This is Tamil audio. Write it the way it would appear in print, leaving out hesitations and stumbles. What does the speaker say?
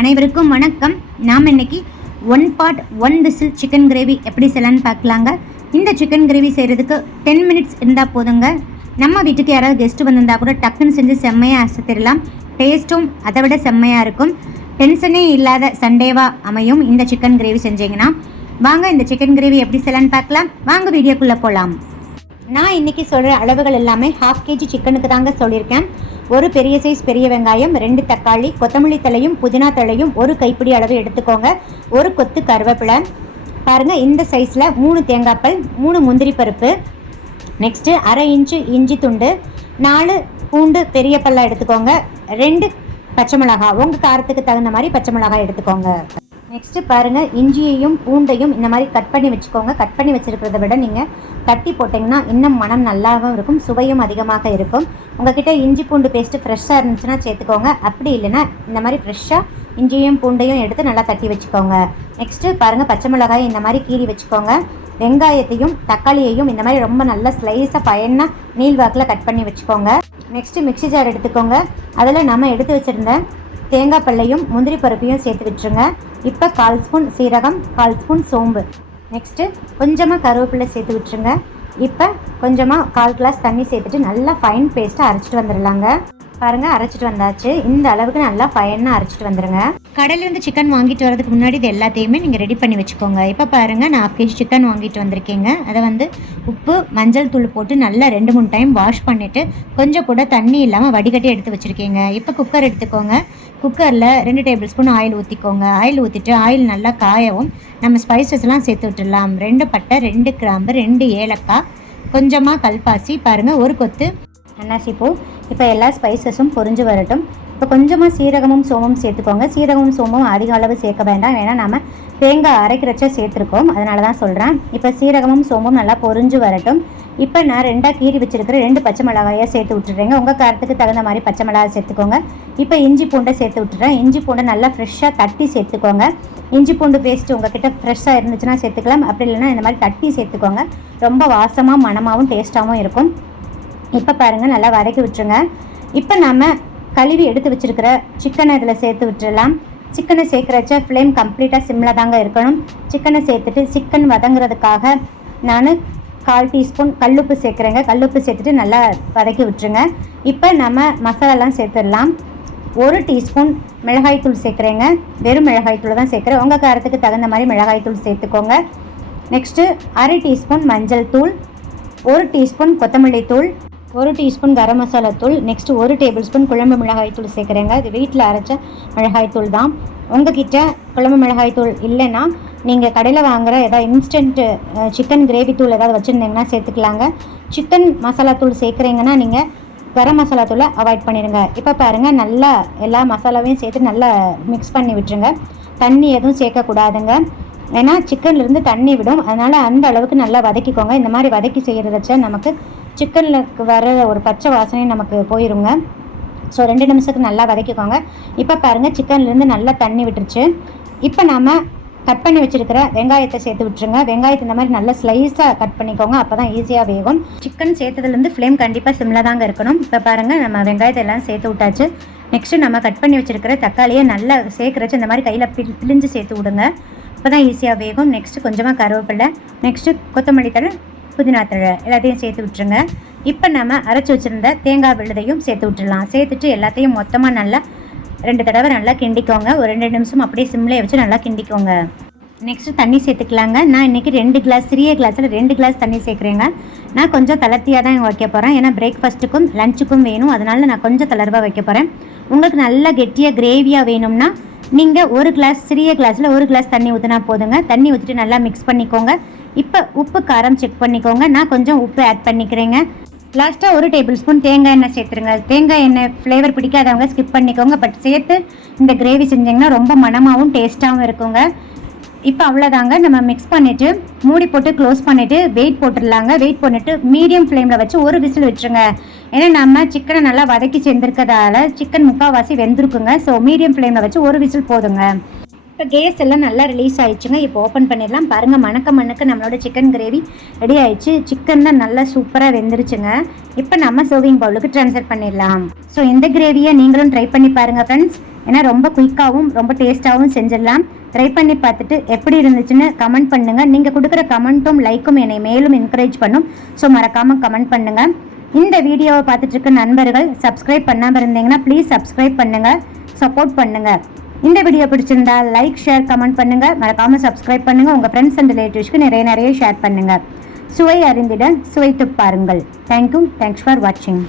அனைவருக்கும் வணக்கம். நாம் இன்னைக்கு 1 part 1 விசில் சிக்கன் கிரேவி எப்படி செய்யலான்னு பார்க்கலாங்க. இந்த சிக்கன் கிரேவி செய்கிறதுக்கு 10 மினிட்ஸ் இருந்தால் போதுங்க. நம்ம வீட்டுக்கு யாராவது கெஸ்ட்டு வந்திருந்தால் கூட டக்குன்னு செஞ்சு செம்மையாக அசத்திடலாம். டேஸ்ட்டும் அதை விட செம்மையாக இருக்கும். டென்ஷனே இல்லாத சண்டேவாக அமையும் இந்த சிக்கன் கிரேவி செஞ்சிங்கன்னா. வாங்க இந்த சிக்கன் கிரேவி எப்படி செய்யலான்னு பார்க்கலாம். வாங்க வீடியோக்குள்ளே போகலாம். நான் இன்றைக்கி சொல்கிற அளவுகள் எல்லாமே 1/2 kg சிக்கனுக்கு தாங்க சொல்லியிருக்கேன். ஒரு பெரிய சைஸ் பெரிய வெங்காயம், 2 தக்காளி, கொத்தமல்லி தலையும் புதினா தலையும் ஒரு கைப்பிடி அளவு எடுத்துக்கோங்க. ஒரு கொத்து கருவேப்பிலை பாருங்கள். இந்த சைஸில் 3 தேங்காய்ப்பல், 3 முந்திரி பருப்பு, நெக்ஸ்ட்டு 1/2 இன்ச்சு இஞ்சி துண்டு, 4 பூண்டு பெரிய பல்ல எடுத்துக்கோங்க. 2 பச்சை மிளகாய், உங்கள் காரத்துக்கு தகுந்த மாதிரி பச்சை மிளகாய் எடுத்துக்கோங்க. நெக்ஸ்ட்டு பாருங்கள், இஞ்சியையும் பூண்டையும் இந்த மாதிரி கட் பண்ணி வச்சுக்கோங்க. கட் பண்ணி வச்சுருக்கிறத விட நீங்கள் தட்டி போட்டிங்கன்னா இன்னும் மனம் நல்லாவும் இருக்கும், சுவையும் அதிகமாக இருக்கும். உங்கள்கிட்ட இஞ்சி பூண்டு பேஸ்ட்டு ஃப்ரெஷ்ஷாக இருந்துச்சுன்னா சேர்த்துக்கோங்க. அப்படி இல்லைன்னா இந்த மாதிரி ஃப்ரெஷ்ஷாக இஞ்சியும் பூண்டையும் எடுத்து நல்லா தட்டி வச்சுக்கோங்க. நெக்ஸ்ட்டு பாருங்கள், பச்சை மிளகாய் இந்த மாதிரி கீறி வச்சுக்கோங்க. வெங்காயத்தையும் தக்காளியையும் இந்த மாதிரி ரொம்ப நல்லா ஸ்லைஸாக பயனாக நீள்வாக்கில் கட் பண்ணி வச்சுக்கோங்க. நெக்ஸ்ட்டு மிக்ஸி ஜார் எடுத்துக்கோங்க. அதில் நம்ம எடுத்து வச்சுருந்த தேங்காய் பல்லையும் முந்திரி பருப்பையும் சேர்த்து விட்டுருங்க. இப்போ 1/4 ஸ்பூன் சீரகம், 1/4 ஸ்பூன் சோம்பு, நெக்ஸ்ட்டு கொஞ்சமாக கருவேப்பிலை சேர்த்து விட்டுருங்க. இப்போ கொஞ்சமாக 1/4 கிளாஸ் தண்ணி சேர்த்துட்டு நல்லா ஃபைன் பேஸ்ட்டாக அரைச்சிட்டு வந்துடலாங்க. பாருங்கள், அரைச்சிட்டு வந்தாச்சு. இந்த அளவுக்கு நல்லா ஃபைனாக அரைச்சிட்டு வந்துடுங்க. கடையிலேருந்து சிக்கன் வாங்கிட்டு வரதுக்கு முன்னாடி இது எல்லாத்தையுமே நீங்கள் ரெடி பண்ணி வச்சுக்கோங்க. இப்போ பாருங்கள், நான் 1/2 kg சிக்கன் வாங்கிட்டு வந்திருக்கேங்க. அதை உப்பு மஞ்சள் தூள் போட்டு நல்லா 2-3 டைம் வாஷ் பண்ணிவிட்டு கொஞ்சம் கூட தண்ணி இல்லாமல் வடிகட்டி எடுத்து வச்சுருக்கீங்க. இப்போ குக்கர் எடுத்துக்கோங்க. குக்கரில் 2 டேபிள் ஸ்பூன் ஆயில் ஊற்றிக்கோங்க. ஆயில் ஊற்றிட்டு ஆயில் நல்லா காயவும் நம்ம ஸ்பைசஸ்லாம் சேர்த்து விட்டுடலாம். 2 பட்டை, 2 கிராம்பு, 2 ஏலக்காய், கொஞ்சமாக கல்பாசி, பாருங்கள் ஒரு கொத்து அன்னாசிப்பூ. இப்போ எல்லா ஸ்பைசஸும் பொரிஞ்சு வரட்டும். இப்போ கொஞ்சமாக சீரகமும் சோமும் சேர்த்துக்கோங்க. சீரகமும் சோமும் அதிக அளவு சேர்க்க வேண்டாம், ஏன்னா நம்ம தேங்காய் அரைக்கிறச்ச சேர்த்துருக்கோம், அதனால தான் சொல்கிறேன். இப்போ சீரகமும் சோமும் நல்லா பொரிஞ்சு வரட்டும். இப்போ நான் 2 கீறி வச்சுருக்கிற 2 பச்சை மிளகாயை சேர்த்து விட்டுறேங்க. உங்கள் காரத்துக்கு தகுந்த மாதிரி பச்சை மிளகாய் சேர்த்துக்கோங்க. இப்போ இஞ்சி பூண்டை சேர்த்து விட்டுறேன். இஞ்சி பூண்டை நல்லா ஃப்ரெஷ்ஷாக தட்டி சேர்த்துக்கோங்க. இஞ்சி பூண்டு பேஸ்ட்டு உங்கள்கிட்ட ஃப்ரெஷ்ஷாக இருந்துச்சுன்னா சேர்த்துக்கலாம். அப்படி இல்லைன்னா இந்த மாதிரி தட்டி சேர்த்துக்கோங்க. ரொம்ப வாசமாக மணமாகவும் டேஸ்ட்டாகவும் இருக்கும். இப்போ பாருங்கள், நல்லா வதக்கி விட்டுருங்க. இப்போ நம்ம கழுவி எடுத்து வச்சுருக்கிற சிக்கனை இதில் சேர்த்து விட்டுடலாம். சிக்கனை சேர்க்குறச்ச ஃப்ளேம் கம்ப்ளீட்டாக சிம்மில் தாங்க இருக்கணும். சிக்கனை சேர்த்துட்டு சிக்கன் வதங்குறதுக்காக நான் 1/4 டீஸ்பூன் கல்லுப்பு சேர்க்குறேங்க. கல்லுப்பு சேர்த்துட்டு நல்லா வதக்கி விட்டுருங்க. இப்போ நம்ம மசாலாலாம் சேர்த்துடலாம். 1 டீஸ்பூன் மிளகாய்த்தூள் சேர்க்குறேங்க. வெறும் மிளகாய்த்தூள் தான் சேர்க்குறேன். உங்கள் காரத்துக்கு தகுந்த மாதிரி மிளகாய்த்தூள் சேர்த்துக்கோங்க. நெக்ஸ்ட்டு 1/2 டீஸ்பூன் மஞ்சள் தூள், 1 டீஸ்பூன் கொத்தமல்லி தூள், 1 டீஸ்பூன் கரம் மசாலா தூள், நெக்ஸ்ட்டு 1 டேபிள் ஸ்பூன் குழம்பு மிளகாய் தூள் சேர்க்குறேங்க. இது வீட்டில் அரைச்ச மிளகாய் தூள் தான். உங்ககிட்ட குழம்பு மிளகாய் தூள் இல்லைன்னா நீங்கள் கடையில் வாங்குகிற ஏதாவது இன்ஸ்டன்ட்டு சிக்கன் கிரேவி தூள் ஏதாவது வச்சுருந்தீங்கன்னா சேர்த்துக்கலாங்க. சிக்கன் மசாலா தூள் சேர்க்குறீங்கன்னா நீங்கள் கரம் மசாலா தூளை அவாய்ட் பண்ணிடுங்க. இப்போ பாருங்கள், நல்லா எல்லா மசாலாவையும் சேர்த்து நல்லா மிக்ஸ் பண்ணி விட்டுருங்க. தண்ணி எதுவும் சேர்க்கக்கூடாதுங்க, ஏன்னா சிக்கன்லேருந்து தண்ணி விடும். அதனால் அந்த அளவுக்கு நல்லா வதக்கிக்கோங்க. இந்த மாதிரி வதக்கி செய்கிறதச்ச நமக்கு சிக்கனில் வர ஒரு பச்சை வாசனை நமக்கு போயிருங்க. ஸோ 2 நிமிஷத்துக்கு நல்லா வதக்கிக்கோங்க. இப்போ பாருங்கள், சிக்கன்லேருந்து நல்லா தண்ணி விட்டுருச்சு. இப்போ நம்ம கட் பண்ணி வச்சுருக்கிற வெங்காயத்தை சேர்த்து விட்டுருங்க. வெங்காயத்தை இந்த மாதிரி நல்லா ஸ்லைஸாக கட் பண்ணிக்கோங்க, அப்போ தான் ஈஸியாக வேகும். சிக்கன் சேர்த்ததுலேருந்து ஃப்ளேம் கண்டிப்பாக சிம்மில் தாங்க இருக்கணும். இப்போ பாருங்கள், நம்ம வெங்காயத்தை எல்லாம் சேர்த்து விட்டாச்சு. நெக்ஸ்ட்டு நம்ம கட் பண்ணி வச்சுருக்கிற தக்காளியை நல்லா சேர்க்குறச்சு இந்த மாதிரி கையில் பிழிஞ்சு சேர்த்து விடுங்க, அப்போ தான் ஈஸியாக வேகும். நெக்ஸ்ட்டு கொஞ்சமாக கருவேப்பிலை, நெக்ஸ்ட்டு கொத்தமல்லி தழை, புதினா தழை எல்லாத்தையும் சேர்த்து விட்டுருங்க. இப்போ நம்ம அரைச்சி வச்சுருந்த தேங்காய் விழுதையும் சேர்த்து விட்டுடலாம். சேர்த்துட்டு எல்லாத்தையும் மொத்தமாக நல்லா 2 தடவை நல்லா கிண்டிக்கோங்க. ஒரு 2 நிமிஷம் அப்படியே சிம்லேயே வச்சு நல்லா கிண்டிக்கோங்க. நெக்ஸ்ட்டு தண்ணி சேர்த்துக்கலாங்க. நான் இன்றைக்கி 2 கிளாஸ், சிறிய கிளாஸில் 2 கிளாஸ் தண்ணி சேர்க்குறேங்க. நான் கொஞ்சம் தளர்த்தியாக தான் வைக்க போகிறேன், ஏன்னா பிரேக்ஃபாஸ்ட்டுக்கும் லஞ்சுக்கும் வேணும். அதனால் நான் கொஞ்சம் தளர்வாக வைக்க போகிறேன். உங்களுக்கு நல்லா கெட்டியாக கிரேவியாக வேணும்னா நீங்கள் 1 கிளாஸ், சிறிய கிளாஸில் 1 கிளாஸ் தண்ணி ஊற்றினா போதுங்க. தண்ணி ஊற்றிட்டு நல்லா மிக்ஸ் பண்ணிக்கோங்க. இப்போ உப்பு காரம் செக் பண்ணிக்கோங்க. நான் கொஞ்சம் உப்பு ஆட் பண்ணிக்கிறேங்க. லாஸ்ட்டாக 1 டேபிள் ஸ்பூன் தேங்காய் எண்ணெய் சேர்த்துருங்க. தேங்காய் எண்ணெய் ஃப்ளேவர் பிடிக்காதவங்க ஸ்கிப் பண்ணிக்கோங்க. பட் சேர்த்து இந்த கிரேவி செஞ்சிங்கன்னா ரொம்ப மணமாகவும் டேஸ்ட்டாகவும் இருக்குங்க. இப்போ அவ்வளோதாங்க. நம்ம மிக்ஸ் பண்ணிவிட்டு மூடி போட்டு க்ளோஸ் பண்ணிவிட்டு வெயிட் போட்டுடலாங்க. வெயிட் பண்ணிவிட்டு மீடியம் ஃப்ளேமில் வச்சு 1 விசில் வச்சுருங்க. ஏன்னா நம்ம சிக்கனை நல்லா வதக்கி செஞ்சுருக்கிறதால சிக்கன் முக்கால்வாசி வெந்திருக்குங்க. ஸோ மீடியம் ஃப்ளேமில் வச்சு 1 விசில் போதுங்க. இப்போ கேஸ் எல்லாம் நல்லா ரிலீஸ் ஆயிடுச்சுங்க. இப்போ ஓப்பன் பண்ணிடலாம். பாருங்கள், மணக்க நம்மளோட சிக்கன் கிரேவி ரெடி ஆயிடுச்சு. சிக்கன் தான் நல்லா சூப்பராக வெந்துருச்சுங்க. இப்போ நம்ம சர்விங் பவுலுக்கு ட்ரான்ஸ்ஃபர் பண்ணிடலாம். ஸோ இந்த கிரேவியை நீங்களும் ட்ரை பண்ணி பாருங்கள் ஃப்ரெண்ட்ஸ். ஏன்னா ரொம்ப குயிக்காகவும் ரொம்ப டேஸ்ட்டாகவும் செஞ்சிடலாம். ட்ரை பண்ணி பார்த்துட்டு எப்படி இருந்துச்சுன்னு கமெண்ட் பண்ணுங்கள். நீங்கள் கொடுக்குற கமெண்ட்டும் லைக்கும் என்னை மேலும் என்கரேஜ் பண்ணும். ஸோ மறக்காமல் கமெண்ட் பண்ணுங்கள். இந்த வீடியோவை பார்த்துட்டு இருக்க நண்பர்கள் சப்ஸ்கிரைப் பண்ணாமல் இருந்தீங்கன்னா ப்ளீஸ் சப்ஸ்கிரைப் பண்ணுங்கள், சப்போர்ட் பண்ணுங்கள். இந்த வீடியோ பிடிச்சிருந்தா லைக், ஷேர், கமெண்ட் பண்ணுங்கள். மறக்காமல் சப்ஸ்கிரைப் பண்ணுங்கள். உங்கள் ஃப்ரெண்ட்ஸ் அண்ட் ரிலேட்டிவ்ஸ்க்கு நிறைய ஷேர் பண்ணுங்கள். சுவை அறிந்திட சுவைத்து பாருங்கள். தேங்க்யூ. தேங்க்ஸ் ஃபார் வாட்சிங்.